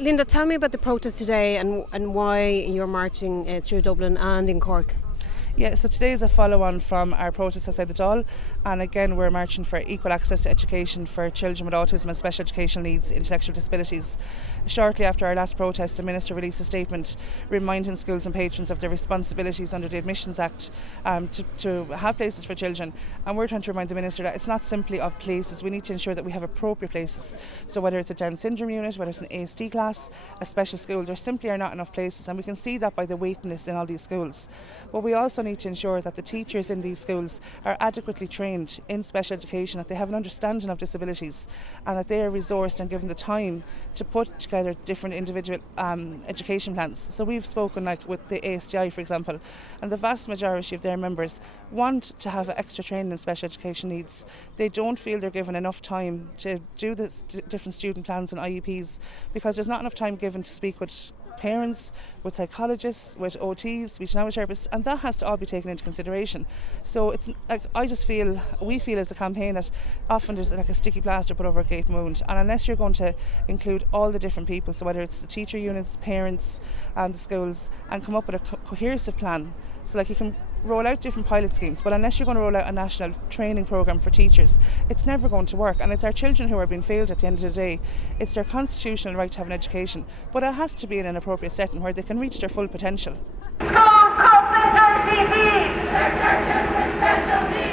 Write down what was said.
Linda, tell me about the protest today and why you're marching through Dublin and in Cork. Yeah, so today is a follow-on from our protest outside the Dáil, and again we're marching for equal access to education for children with autism and special educational needs, intellectual disabilities. Shortly after our last protest, the Minister released a statement reminding schools and patrons of their responsibilities under the Admissions Act to have places for children, and we're trying to remind the Minister that it's not simply of places, we need to ensure that we have appropriate places. So whether it's a Down syndrome unit, whether it's an ASD class, a special school, there simply are not enough places, and we can see that by the waiting list in all these schools. But we also need to ensure that the teachers in these schools are adequately trained in special education, that they have an understanding of disabilities, and that they are resourced and given the time to put together different individual education plans. So we've spoken like with the ASDI, for example, and the vast majority of their members want to have extra training in special education needs. They don't feel they're given enough time to do the different student plans and IEPs because there's not enough time given to speak with parents, with psychologists, with OTs, speech and language therapists, and that has to all be taken into consideration. So it's like we feel as a campaign that often there's like a sticky plaster put over a gaping wound, and unless you're going to include all the different people, so whether it's the teacher units, parents and the schools, and come up with a cohesive plan, so like you can roll out different pilot schemes, but unless you're going to roll out a national training programme for teachers, it's never going to work. And it's our children who are being failed at the end of the day. It's their constitutional right to have an education, but it has to be in an appropriate setting where they can reach their full potential. School competence, special needs.